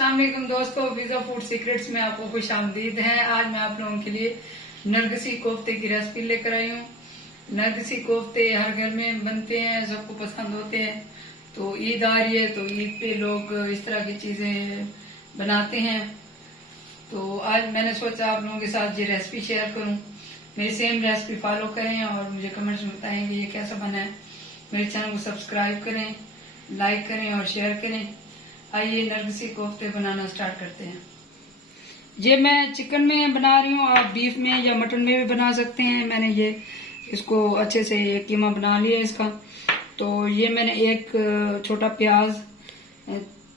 अस्सलाम वालेकुम दोस्तों, पिज़्ज़ा फूड सीक्रेट्स में आपको खुश आमदीद है। आज मैं आप लोगों के लिए नरगिसी कोफ्ते की रेसिपी लेकर आई हूँ। नरगिसी कोफ्ते हर घर में बनते हैं, सबको पसंद होते हैं। तो ईद आ रही है तो ईद पे लोग इस तरह की चीजें बनाते हैं। तो आज मैंने सोचा आप लोगों के साथ ये रेसिपी शेयर करूँ। मेरी सेम रेसिपी फॉलो करें और मुझे कमेंट्स में बताएं कि ये कैसा बना है। मेरे चैनल को सब्सक्राइब करें, लाइक करें और शेयर करें। आइए नरगिसी कोफ्ते बनाना स्टार्ट करते हैं। ये मैं चिकन में बना रही हूँ, आप बीफ में या मटन में भी बना सकते हैं। मैंने ये इसको अच्छे से एक कीमा बना लिया इसका। तो ये मैंने एक छोटा प्याज,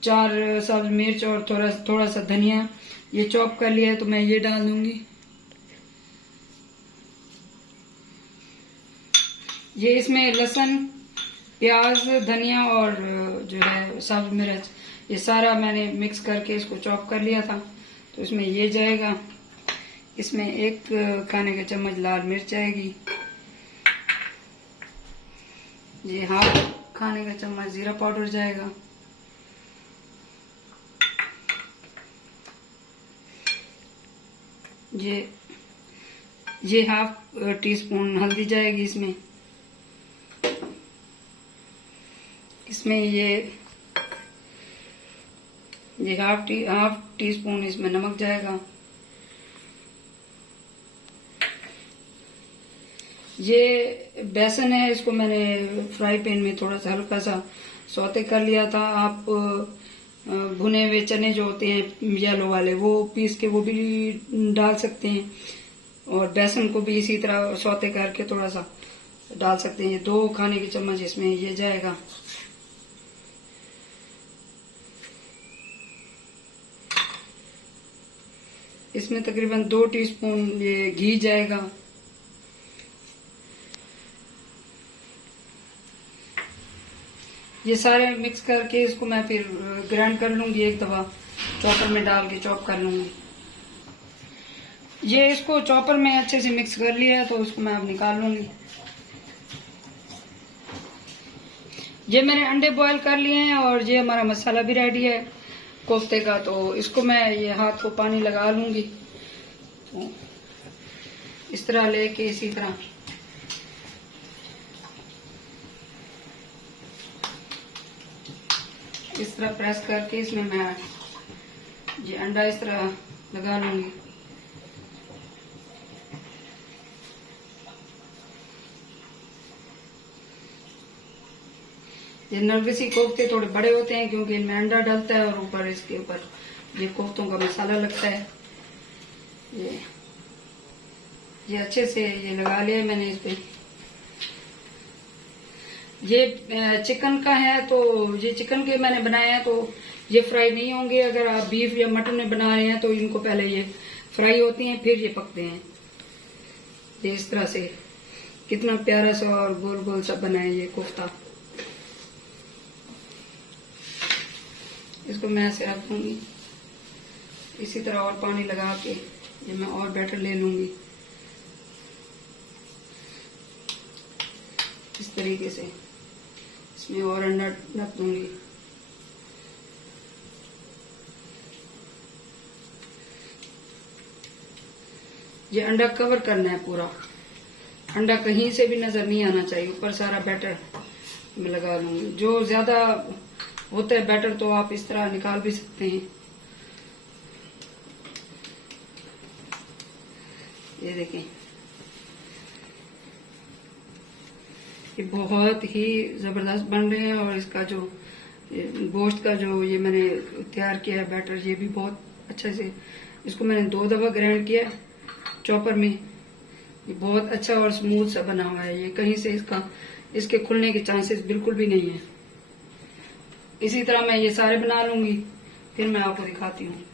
4 सब्ज मिर्च और थोड़ा सा धनिया ये चॉप कर लिया है, तो मैं ये डाल दूंगी। ये इसमें लहसुन, प्याज, धनिया और जो है सब्ज मिर्च ये सारा मैंने मिक्स करके इसको चॉप कर लिया था। तो इसमें ये जाएगा, इसमें 1 खाने का चम्मच लाल मिर्च जाएगी, ये 1/2 खाने का चम्मच जीरा पाउडर जाएगा, ये 1/2 टीस्पून हल्दी जाएगी इसमें ये हाफ टी स्पून इसमें नमक जाएगा। ये बेसन है, इसको मैंने फ्राई पैन में थोड़ा सा हल्का सा सौते कर लिया था। आप भुने हुए चने जो होते हैं येलो वाले वो पीस के वो भी डाल सकते हैं, और बेसन को भी इसी तरह सौते करके थोड़ा सा डाल सकते हैं। 2 खाने के चम्मच इसमें ये जाएगा। इसमें तकरीबन 2 टीस्पून ये घी जाएगा। ये सारे मिक्स करके इसको मैं फिर ग्राइंड कर लूंगी, एक दफा चॉपर में डाल के चॉप कर लूंगी। ये इसको चॉपर में अच्छे से मिक्स कर लिया है, तो इसको मैं अब निकाल लूंगी। ये मैंने अंडे बॉईल कर लिए हैं और ये हमारा मसाला भी रेडी है कोफ्ते का। तो इसको मैं ये हाथ को पानी लगा लूंगी, तो इस तरह लेके इसी तरह इस तरह प्रेस करके इसमें मैं ये अंडा इस तरह लगा लूंगी। ये नरगिसी कोफ्ते थोड़े बड़े होते हैं क्योंकि इनमें अंडा डलता है और ऊपर इसके ऊपर ये कोफ्तों का मसाला लगता है। ये अच्छे से ये लगा लिया मैंने इस पे। ये चिकन का है, तो ये चिकन के मैंने बनाए हैं, तो ये फ्राई नहीं होंगे। अगर आप बीफ या मटन में बना रहे हैं तो इनको पहले ये फ्राई होती हैं, फिर ये पकते हैं। ये इस तरह से कितना प्यारा सा और गोल गोल सा बना है ये कोफ्ता। इसको मैं ऐसे रख दूंगी, इसी तरह और पानी लगा के ये मैं और बैटर ले लूंगी इस तरीके से। इसमें और अंडा रख दूंगी। ये अंडा कवर करना है पूरा, अंडा कहीं से भी नजर नहीं आना चाहिए। ऊपर सारा बैटर मैं लगा लूंगी। जो ज्यादा होता है बैटर तो आप इस तरह निकाल भी सकते हैं। ये देखें, ये बहुत ही जबरदस्त बन रहे हैं। और इसका जो गोश्त का जो ये मैंने तैयार किया है बैटर, ये भी बहुत अच्छे से इसको मैंने 2 दफा ग्राइंड किया चॉपर में। ये बहुत अच्छा और स्मूथ सा बना हुआ है। ये कहीं से इसके खुलने के चांसेस बिल्कुल भी नहीं है। इसी तरह मैं ये सारे बना लूंगी, फिर मैं आपको दिखाती हूँ।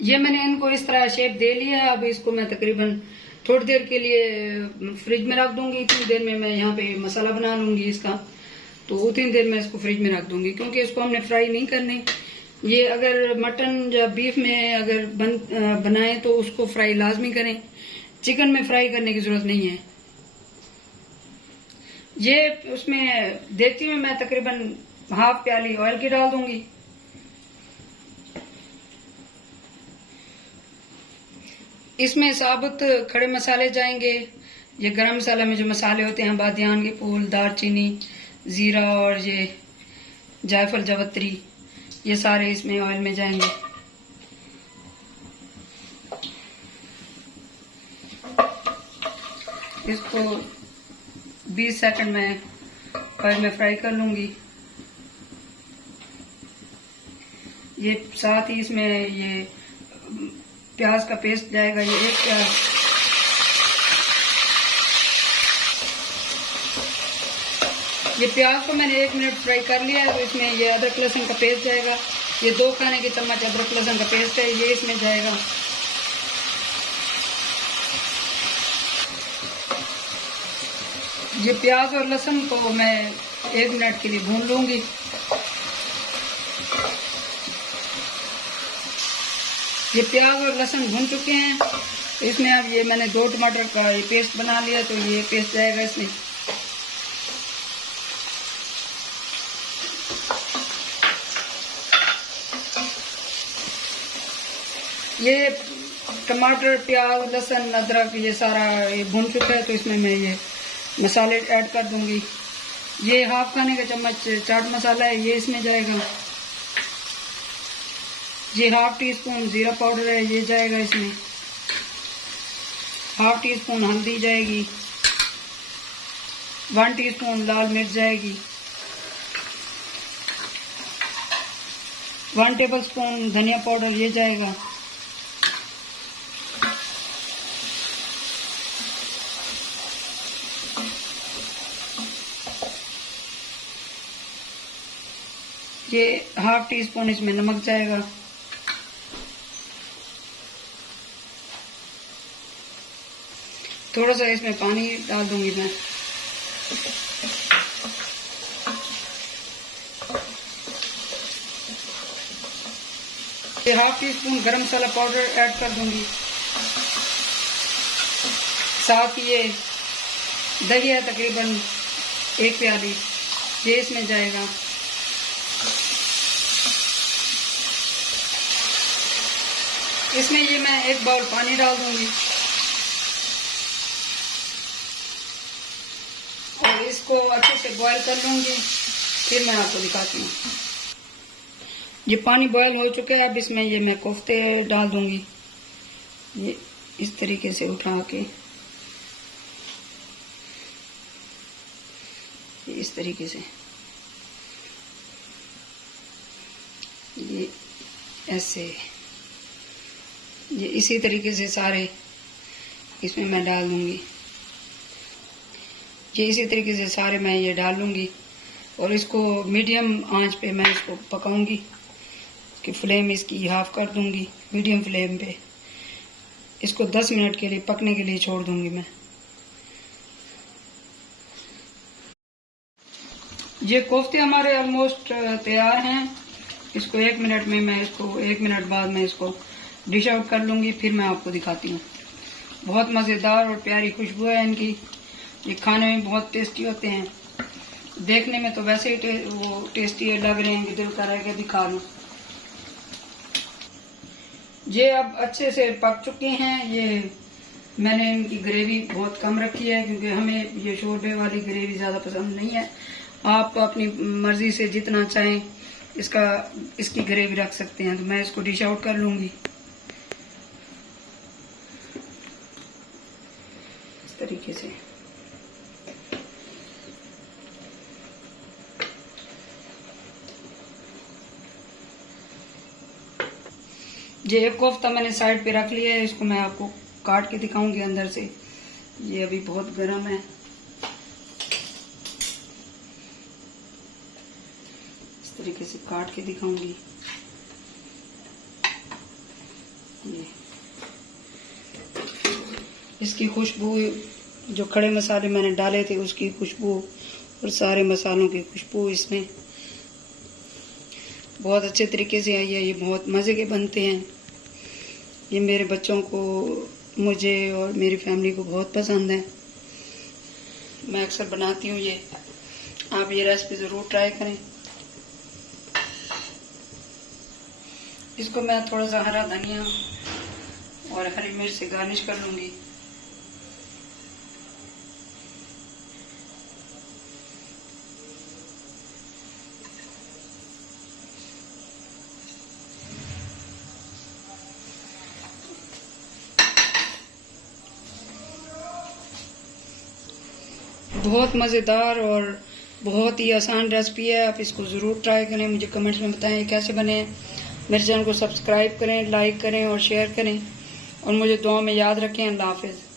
ये मैंने इनको इस तरह शेप दे लिया है। अब इसको मैं तकरीबन थोड़ी देर के लिए फ्रिज में रख दूंगी। इतनी देर में मैं यहाँ पे मसाला बना लूंगी इसका, तो उतनी देर में इसको फ्रिज में रख दूंगी, क्योंकि इसको हमने फ्राई नहीं करने। ये अगर मटन या बीफ में अगर बनाए तो उसको फ्राई लाजमी करें, चिकन में फ्राई करने की जरूरत नहीं है। ये उसमें देगची में मैं तकरीबन 1/2 प्याली ऑयल की डाल दूंगी। इसमें साबुत खड़े मसाले जाएंगे। ये गरम मसाला में जो मसाले होते हैं, बादियान के फूल, दालचीनी, जीरा और ये जायफल, जावित्री, ये सारे इसमें ऑयल में जाएंगे। इसको 20 सेकंड में ऑयल में फ्राई कर लूंगी। ये साथ ही इसमें ये प्याज का पेस्ट जाएगा। ये एक प्याज, ये प्याज को मैंने 1 मिनट फ्राई कर लिया है। तो इसमें ये अदरक लहसुन का पेस्ट जाएगा। ये 2 खाने के चम्मच अदरक लहसुन का पेस्ट है, ये इसमें जाएगा। ये प्याज और लहसुन को मैं 1 मिनट के लिए भून लूंगी। ये प्याज और लहसुन भून चुके हैं। तो इसमें अब ये मैंने 2 टमाटर का ये पेस्ट बना लिया, तो ये पेस्ट जाएगा इसमें। ये टमाटर, प्याज, लहसुन, अदरक ये सारा ये भून चुका है। तो इसमें मैं ये मसाले ऐड कर दूंगी। ये 1/2 खाने का चम्मच चाट मसाला है, ये इसमें जाएगा। ये 1/2 टीस्पून जीरा पाउडर है, ये जाएगा इसमें। 1/2 टीस्पून हल्दी जाएगी। 1 टीस्पून लाल मिर्च जाएगी। 1 टेबलस्पून धनिया पाउडर ये जाएगा। ये 1/2 टीस्पून इसमें नमक जाएगा। थोड़ा सा इसमें पानी डाल दूंगी मैं। ये 1/2 टीस्पून गरम मसाला पाउडर ऐड कर दूंगी। साथ ये दही है तकरीबन 1 प्याली, ये इसमें जाएगा। इसमें ये मैं 1 बाउल पानी डाल दूंगी और इसको अच्छे से बॉईल कर लूंगी। फिर मैं आपको दिखाती हूँ। ये पानी बॉईल हो चुका है। अब इसमें ये मैं कोफ्ते डाल दूंगी। ये इस तरीके से उठा के, इस तरीके से, ये ऐसे, ये इसी तरीके से सारे इसमें मैं डाल दूंगी। ये इसी तरीके से सारे मैं ये डाल लूंगी और इसको मीडियम आंच पे मैं इसको पकाऊंगी। कि फ्लेम इसकी 1/2 कर दूंगी मीडियम फ्लेम पे। इसको 10 मिनट के लिए पकने के लिए छोड़ दूंगी मैं। ये कोफ्ते हमारे ऑलमोस्ट तैयार हैं। इसको 1 मिनट में मैं इसको 1 मिनट बाद मैं इसको डिश आउट कर लूंगी। फिर मैं आपको दिखाती हूँ। बहुत मज़ेदार और प्यारी खुशबू है इनकी। ये खाने में बहुत टेस्टी होते हैं। देखने में तो वैसे ही वो टेस्टी लग रहे हैं कि दिल कर रहा है कि अभी खा लूं। ये अब अच्छे से पक चुके हैं। ये मैंने इनकी ग्रेवी बहुत कम रखी है क्योंकि हमें ये शोरबे वाली ग्रेवी ज़्यादा पसंद नहीं है। आप अपनी मर्जी से जितना चाहें इसकी ग्रेवी रख सकते हैं। तो मैं इसको डिश आउट कर लूंगी इस तरीके से। ये एक कोफ्ता मैंने साइड पे रख लिया है। इसको मैं आपको काट के दिखाऊंगी अंदर से। ये अभी बहुत गर्म है। इस तरीके से काट के दिखाऊंगी। ये इसकी खुशबू, जो खड़े मसाले मैंने डाले थे उसकी खुशबू और सारे मसालों की खुशबू इसमें बहुत अच्छे तरीके से आई है। ये बहुत मज़े के बनते हैं। ये मेरे बच्चों को, मुझे और मेरी फैमिली को बहुत पसंद है। मैं अक्सर बनाती हूँ ये। आप ये रेसिपी ज़रूर ट्राई करें। इसको मैं थोड़ा सा हरा धनिया और हरी मिर्च से गार्निश कर लूंगी। बहुत मज़ेदार और बहुत ही आसान रेसिपी है, आप इसको ज़रूर ट्राई करें। मुझे कमेंट्स में बताएं कैसे बने। मेरे चैनल को सब्सक्राइब करें, लाइक करें और शेयर करें और मुझे दुआ में याद रखें। अल्लाह हाफ़िज़।